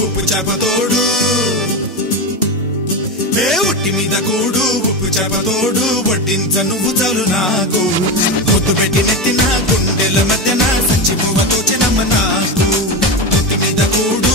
ఉప్పు చేప తోడు ఏ ఒట్టి మీద కూడు ఉప్పు చేప తోడు వడ్డించ నువ్వు చాలు నాకు ముద్దు పెట్టి నెత్తిన గుండెల మధ్యన సంచి పువ్వ తోచినమ్మ నాకు ఒట్టి మీద కూడు